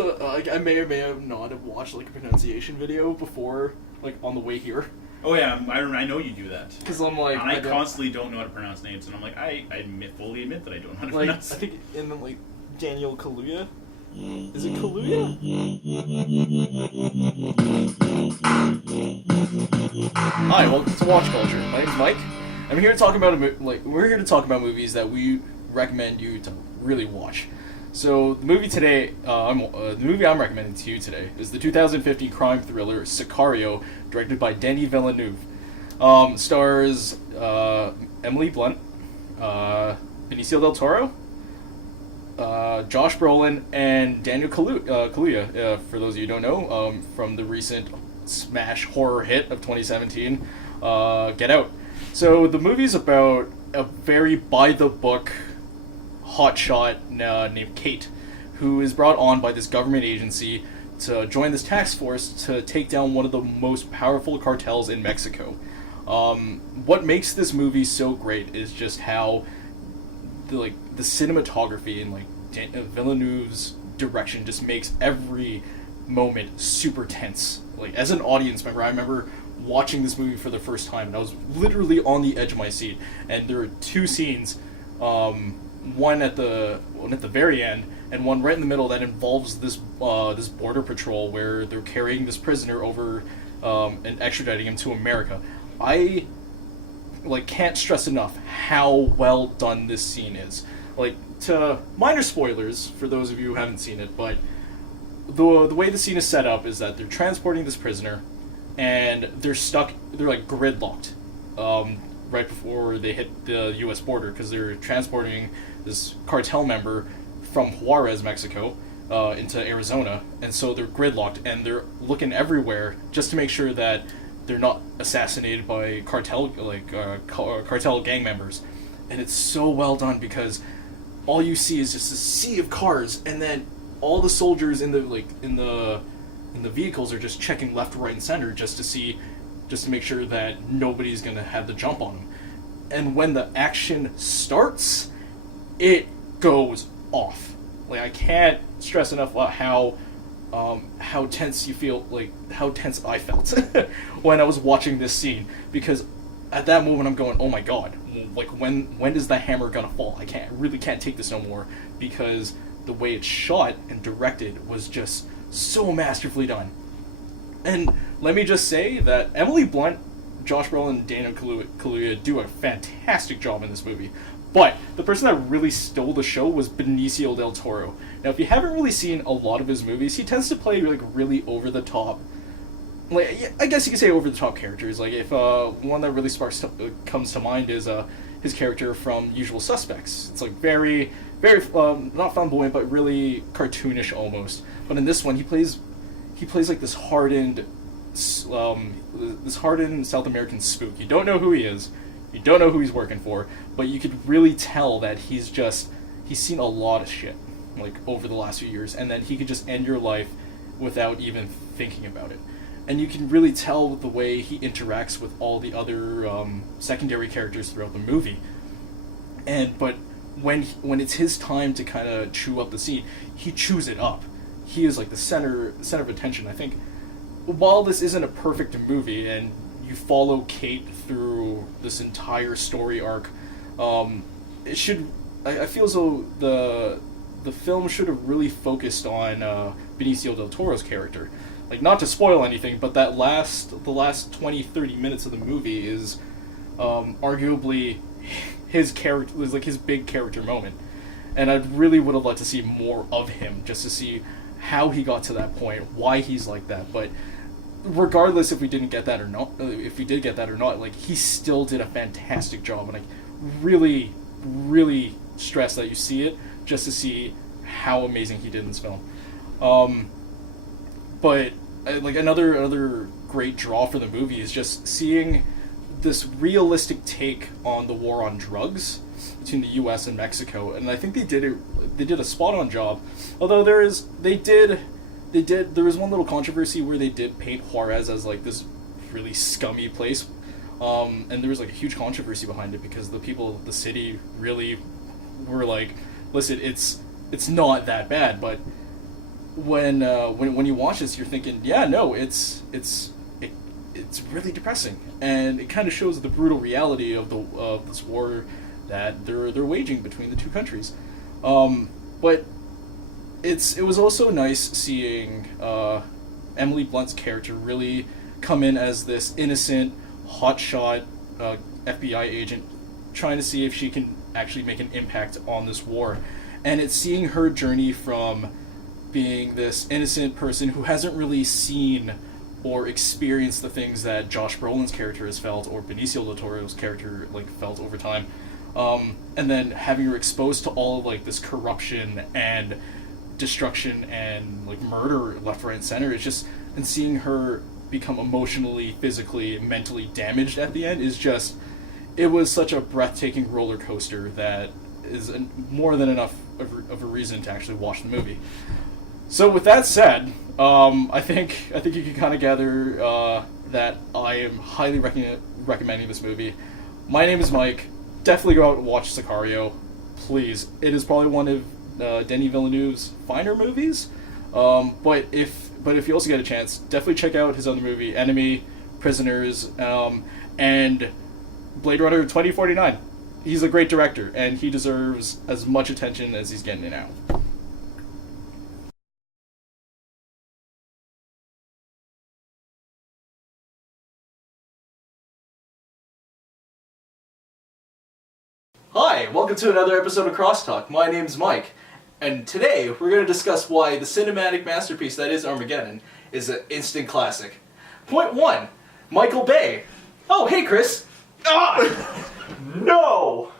I may or may have not have watched like a pronunciation video before, like on the way here, Oh yeah, I know you do that. because I'm like, And I constantly don't know how to pronounce names, and I'm like, fully admit that I don't know how to like I pronounce. think and then like Daniel Kaluuya, is it Kaluuya? Hi, welcome to Watch Culture. My name's Mike. I'm here to talk about we're here to talk about movies that we recommend you to really watch. So the movie today, the movie I'm recommending to you today is the 2050 crime thriller Sicario, directed by Denis Villeneuve. Stars Emily Blunt, Benicio del Toro, Josh Brolin, and Daniel Kaluuya. For those of you who don't know, from the recent smash horror hit of 2017, Get Out. So the movie's about a very by-the-book hotshot named Kate, who is brought on by this government agency to join this task force to take down one of the most powerful cartels in Mexico. What makes this movie so great is just how the cinematography and Villeneuve's direction just makes every moment super tense. Like, as an audience member, I remember watching this movie for the first time, and I was literally on the edge of my seat. And there are two scenes, one at the very end, and one right in the middle that involves this border patrol where they're carrying this prisoner over and extraditing him to America. I can't stress enough how well done this scene is. To minor spoilers for those of you who haven't seen it, but the way the scene is set up is that they're transporting this prisoner, and they're gridlocked right before they hit the U.S. border, because they're transporting this cartel member from Juarez, Mexico, into Arizona, and so they're gridlocked, and they're looking everywhere just to make sure that they're not assassinated by cartel gang members. And it's so well done, because all you see is just a sea of cars, and then all the soldiers in the vehicles are just checking left, right, and center just to make sure that nobody's gonna have the jump on them. And when the action starts, it goes off. I can't stress enough how tense you feel, how tense I felt when I was watching this scene, because at that moment I'm going, oh my god, when is the hammer gonna fall? I really can't take this no more, because the way it's shot and directed was just so masterfully done. And let me just say that Emily Blunt, Josh Brolin, and Daniel Kaluuya do a fantastic job in this movie. But the person that really stole the show was Benicio del Toro. Now, if you haven't really seen a lot of his movies, he tends to play really over the top. I guess you could say over the top characters. If one that really comes to mind is his character from Usual Suspects. It's very, very not flamboyant, but really cartoonish almost. But in this one, he plays this hardened South American spook. You don't know who he is. You don't know who he's working for, but you could really tell that he's seen a lot of shit, over the last few years, and then he could just end your life without even thinking about it. And you can really tell the way he interacts with all the other secondary characters throughout the movie. But when it's his time to kind of chew up the scene, he chews it up. He is the center of attention. I think while this isn't a perfect movie, and you follow Kate through this entire story arc, I feel as though the film should have really focused on Benicio del Toro's character. Not to spoil anything, but the last 20-30 minutes of the movie is arguably his character, was his big character moment. And I really would have liked to see more of him, just to see how he got to that point, why he's like that. But regardless if we did get that or not, he still did a fantastic job, and I really, really stress that you see it just to see how amazing he did in this film. But another great draw for the movie is just seeing this realistic take on the war on drugs between the U.S. and Mexico, and I think they did a spot on job. Although there was one little controversy where they did paint Juarez as this really scummy place, and there was a huge controversy behind it, because the people of the city really were listen, it's not that bad, but when you watch this, you're thinking, yeah, no, it's really depressing, and it kind of shows the brutal reality of this war that they're waging between the two countries. But it was also nice seeing Emily Blunt's character really come in as this innocent, hotshot FBI agent, trying to see if she can actually make an impact on this war. And it's seeing her journey from being this innocent person who hasn't really seen or experienced the things that Josh Brolin's character has felt, or Benicio del Toro's character felt over time, and then having her exposed to all of this corruption and destruction and murder left, right, and center. It's just, and seeing her become emotionally, physically, mentally damaged at the end is just, it was such a breathtaking roller coaster that is more than enough of a reason to actually watch the movie. So with that said, I think you can kind of gather that I am highly recommending this movie. My name is Mike. Definitely go out and watch Sicario, please. It is probably one of Denis Villeneuve's finer movies. But if you also get a chance, definitely check out his other movie, Enemy, Prisoners, and Blade Runner 2049. He's a great director, and he deserves as much attention as he's getting it now. Hi, welcome to another episode of Crosstalk. My name's Mike, and today we're going to discuss why the cinematic masterpiece that is Armageddon is an instant classic. Point 1, Michael Bay. Oh, hey Chris. Ah! No!